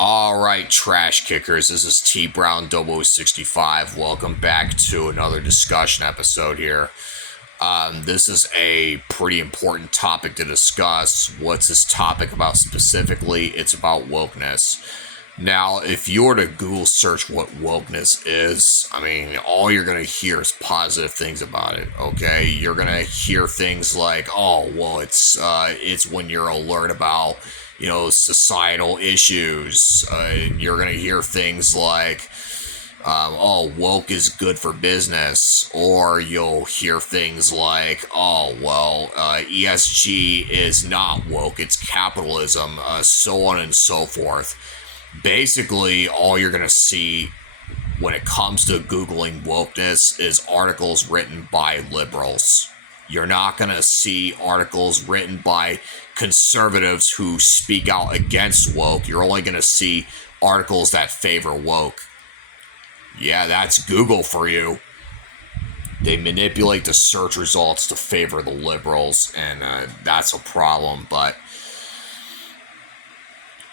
All right, trash kickers. This is TBrown0065. Welcome back to another discussion episode here. This is a pretty important topic to discuss. What's this topic about specifically? It's about wokeness. Now, if you were to Google search what wokeness is, I mean, all you're going to hear is positive things about it, okay? You're going to hear things like, oh, well, it's when you're alert about, societal issues. And you're going to hear things like, oh, woke is good for business. Or you'll hear things like, oh, well, ESG is not woke, it's capitalism, so on and so forth. Basically, all you're going to see when it comes to Googling wokeness is articles written by liberals. You're not going to see articles written by conservatives who speak out against woke. You're only going to see articles that favor woke. Yeah, that's Google for you. They manipulate the search results to favor the liberals, and that's a problem. But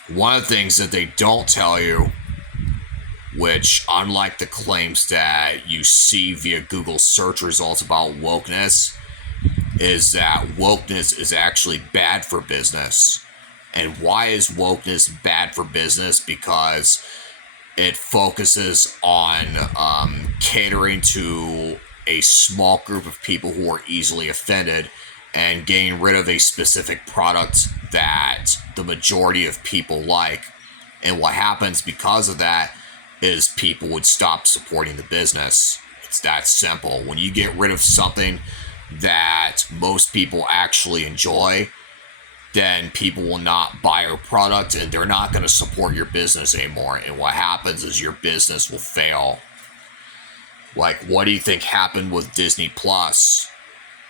one of the things that they don't tell you, which unlike the claims that you see via Google search results about wokeness, is that wokeness is actually bad for business. And why is wokeness bad for business? Because it focuses on catering to a small group of people who are easily offended and getting rid of a specific product that the majority of people like. And what happens because of that is people would stop supporting the business. It's that simple. When you get rid of something that most people actually enjoy, then people will not buy your product and they're not going to support your business anymore. And what happens is your business will fail. Like, what do you think happened with Disney Plus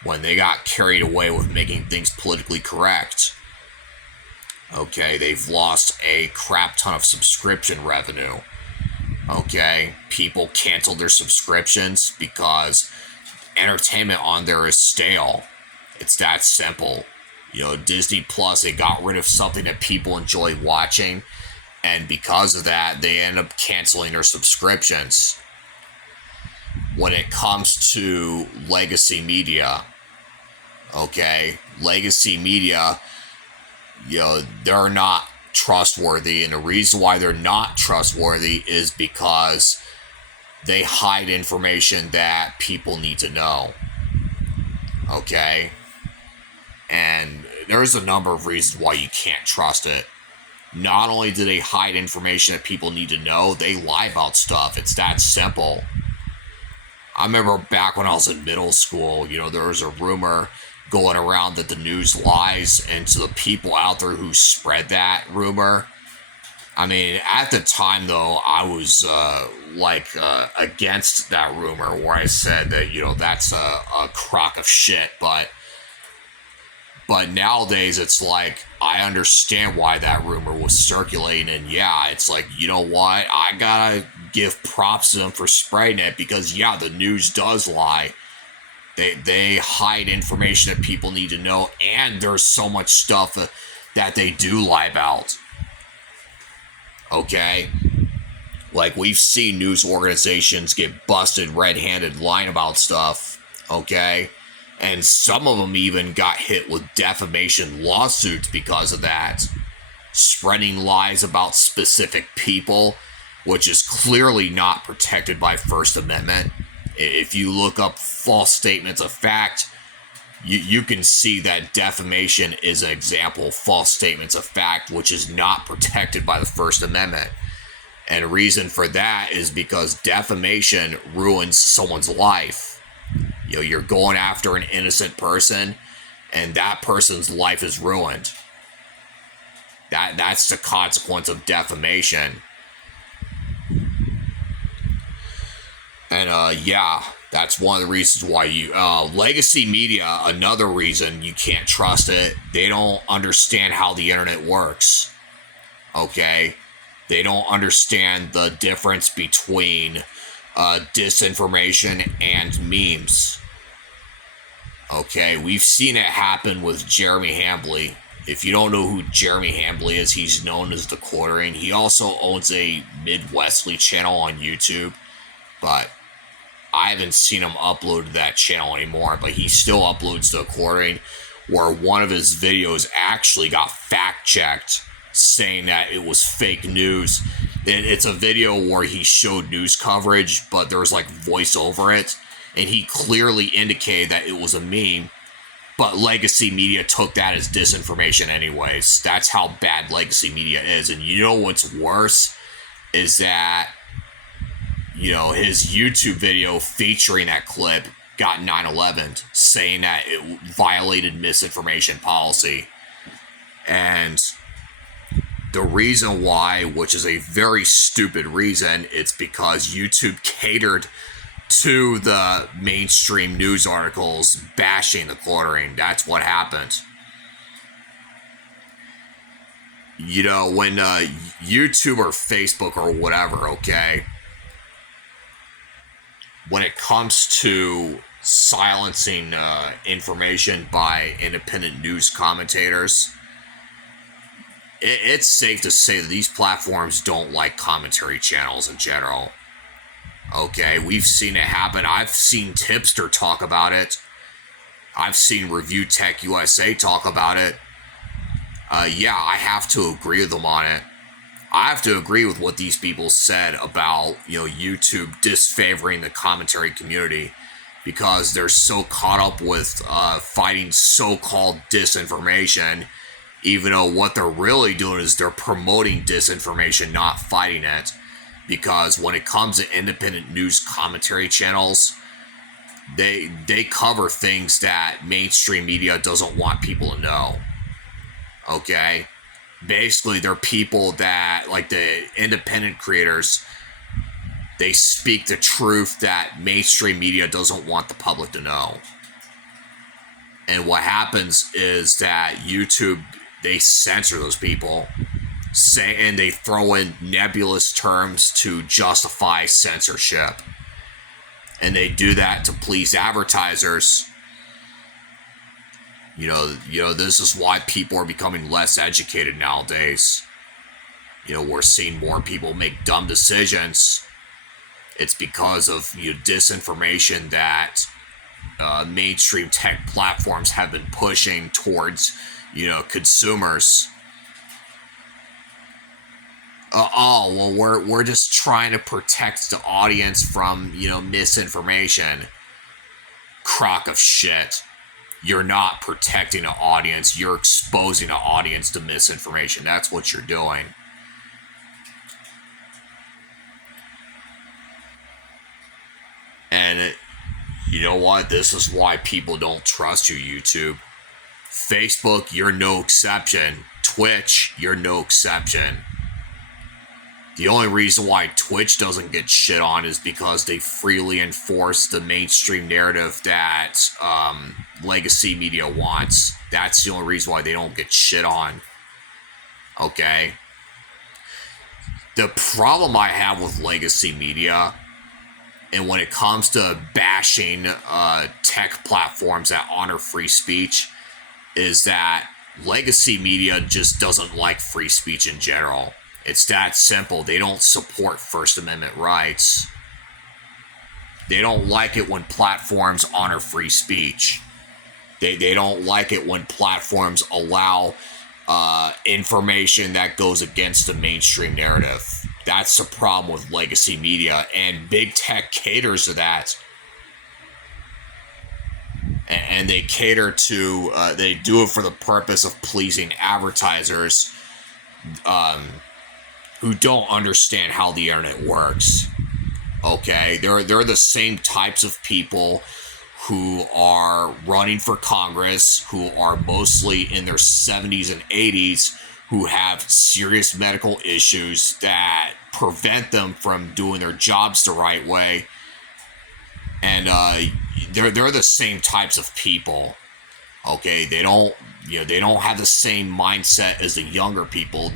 when they got carried away with making things politically correct? Okay, they've lost a crap ton of subscription revenue. Okay, people canceled their subscriptions because entertainment on there is stale. It's that simple. Disney Plus, they got rid of something that people enjoy watching, and because of that, they end up canceling their subscriptions. When it comes to legacy media, legacy media, they're not trustworthy, and the reason why they're not trustworthy is because they hide information that people need to know. Okay? And there's a number of reasons why you can't trust it. Not only do they hide information that people need to know, they lie about stuff. It's that simple. I remember back when I was in middle school, there was a rumor going around that the news lies, and to the people out there who spread that rumor, I mean, at the time, though, I was against that rumor, where I said that, that's a crock of shit. But nowadays, it's like, I understand why that rumor was circulating. And yeah, it's like, you know what? I gotta give props to them for spreading it, because yeah, the news does lie. They hide information that people need to know, and there's so much stuff that they do lie about. Okay? Like, we've seen news organizations get busted red-handed lying about stuff. Okay? And some of them even got hit with defamation lawsuits because of that. Spreading lies about specific people, which is clearly not protected by First Amendment. If you look up false statements of fact, you can see that defamation is an example of false statements of fact, which is not protected by the First Amendment. And the reason for that is because defamation ruins someone's life. You're going after an innocent person, and that person's life is ruined. That's the consequence of defamation. And yeah, that's one of the reasons why legacy media, another reason you can't trust it. They don't understand how the internet works. Okay? They don't understand the difference between disinformation and memes. Okay, we've seen it happen with Jeremy Hambley. If you don't know who Jeremy Hambley is, he's known as the Quartering. He also owns a Midwestly channel on YouTube, but I haven't seen him upload to that channel anymore, but he still uploads the Quartering, where one of his videos actually got fact-checked, saying that it was fake news. And it's a video where he showed news coverage, but there was like voice over it, and he clearly indicated that it was a meme, but legacy media took that as disinformation anyways. That's how bad legacy media is. And you know what's worse is that, you know, his YouTube video featuring that clip got 9/11, saying that it violated misinformation policy. And the reason why, which is a very stupid reason, it's because YouTube catered to the mainstream news articles bashing the Quartering. That's what happened. You know, when YouTube or Facebook or whatever, okay, when it comes to silencing information by independent news commentators, it's safe to say that these platforms don't like commentary channels in general. Okay, we've seen it happen. I've seen Tipster talk about it. I've seen Review Tech USA talk about it. Yeah, I have to agree with them on it. I have to agree with what these people said about, you know, YouTube disfavoring the commentary community because they're so caught up with fighting so-called disinformation, even though what they're really doing is they're promoting disinformation, not fighting it. Because when it comes to independent news commentary channels, they cover things that mainstream media doesn't want people to know. Okay? Basically, they're people that, like the independent creators, they speak the truth that mainstream media doesn't want the public to know. And what happens is that YouTube, they censor those people, and they throw in nebulous terms to justify censorship. And they do that to please advertisers. You know, this is why people are becoming less educated nowadays. You know, we're seeing more people make dumb decisions. It's because of, you know, disinformation that mainstream tech platforms have been pushing towards, you know, consumers. Well, we're just trying to protect the audience from, you know, misinformation. Crock of shit. You're not protecting an audience. You're exposing an audience to misinformation. That's what you're doing. And you know what? This is why people don't trust you, YouTube. Facebook, you're no exception. Twitch, you're no exception. The only reason why Twitch doesn't get shit on is because they freely enforce the mainstream narrative that legacy media wants. That's the only reason why they don't get shit on. Okay? The problem I have with legacy media, and when it comes to bashing tech platforms that honor free speech, is that legacy media just doesn't like free speech in general. It's that simple. They don't support First Amendment rights. They don't like it when platforms honor free speech. They don't like it when platforms allow information that goes against the mainstream narrative. That's the problem with legacy media, and big tech caters to that. And they cater to, they do it for the purpose of pleasing advertisers who don't understand how the internet works. Okay, they're the same types of people who are running for Congress, who are mostly in their 70s and 80s, who have serious medical issues that prevent them from doing their jobs the right way. And they're the same types of people. Okay, they don't have the same mindset as the younger people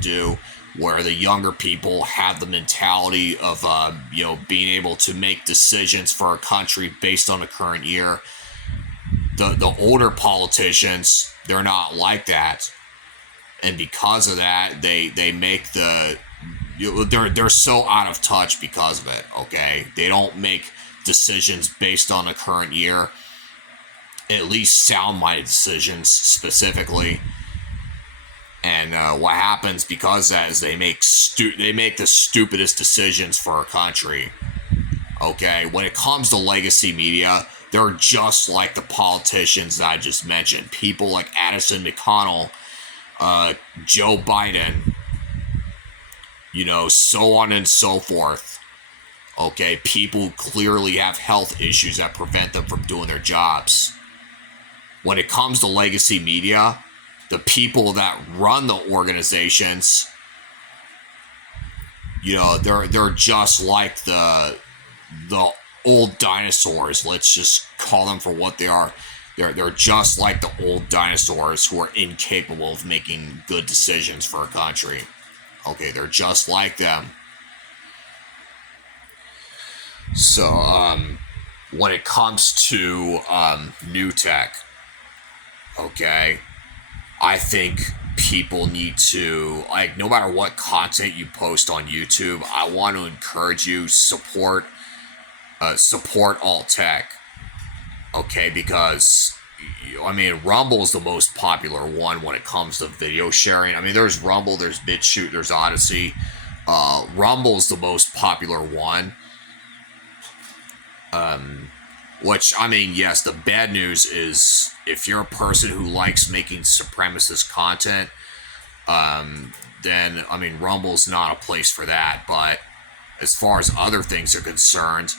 do, where the younger people have the mentality of being able to make decisions for our country based on the current year. the older politicians, they're not like that, and because of that, they make they're so out of touch because of it. Okay, they don't make decisions based on the current year, at least sound-minded decisions specifically. And what happens because of that is they make the stupidest decisions for our country. Okay, when it comes to legacy media, they're just like the politicians that I just mentioned. People like Addison McConnell, Joe Biden, so on and so forth. Okay, people who clearly have health issues that prevent them from doing their jobs. When it comes to legacy media, the people that run the organizations, they're just like the old dinosaurs. Let's just call them for what they are. They're just like the old dinosaurs who are incapable of making good decisions for a country. Okay, they're just like them. So, when it comes to new tech, okay, I think people need to, no matter what content you post on YouTube, I want to encourage you, support alt tech. Okay, because, Rumble is the most popular one when it comes to video sharing. There's Rumble, there's BitChute, there's Odyssey. Rumble is the most popular one. Which, yes, the bad news is if you're a person who likes making supremacist content, then, Rumble's not a place for that. But as far as other things are concerned,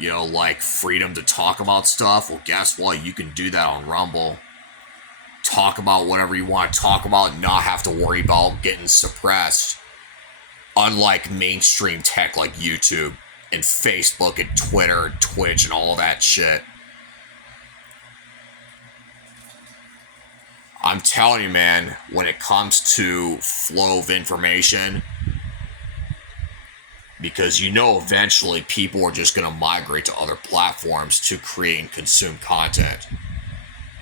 like freedom to talk about stuff, well, guess what? You can do that on Rumble. Talk about whatever you want to talk about and not have to worry about getting suppressed. Unlike mainstream tech like YouTube and Facebook and Twitter and Twitch and all that shit. I'm telling you, man, when it comes to flow of information, because eventually people are just going to migrate to other platforms to create and consume content.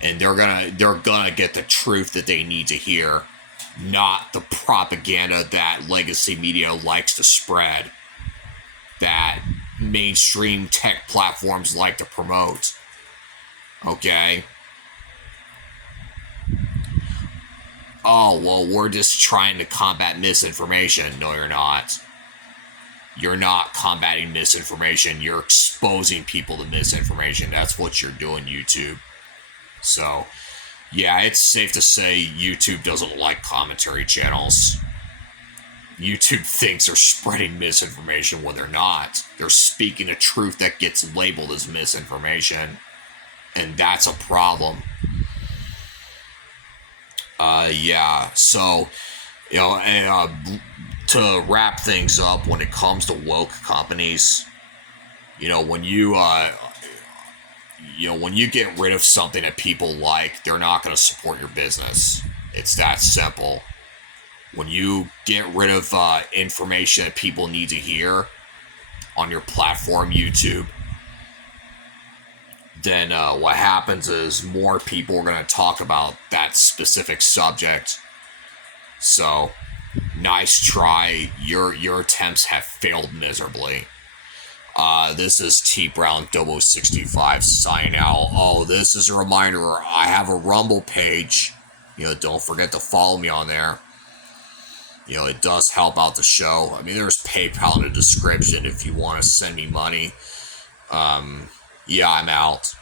And they're gonna get the truth that they need to hear, not the propaganda that legacy media likes to spread, that mainstream tech platforms like to promote. Okay? Oh, well, we're just trying to combat misinformation. No, you're not. You're not combating misinformation. You're exposing people to misinformation. That's what you're doing, YouTube. So, yeah, it's safe to say YouTube doesn't like commentary channels. YouTube thinks they're spreading misinformation when they're not. They're speaking a truth that gets labeled as misinformation. And that's a problem. Yeah, so, to wrap things up, when it comes to woke companies, when you get rid of something that people like, they're not going to support your business. It's that simple. When you get rid of information that people need to hear on your platform, YouTube, then what happens is more people are going to talk about that specific subject. So, nice try. Your attempts have failed miserably. This is TBrown0065 signing out. Oh, this is a reminder. I have a Rumble page. Don't forget to follow me on there. It does help out the show. There's PayPal in the description if you want to send me money. Yeah, I'm out.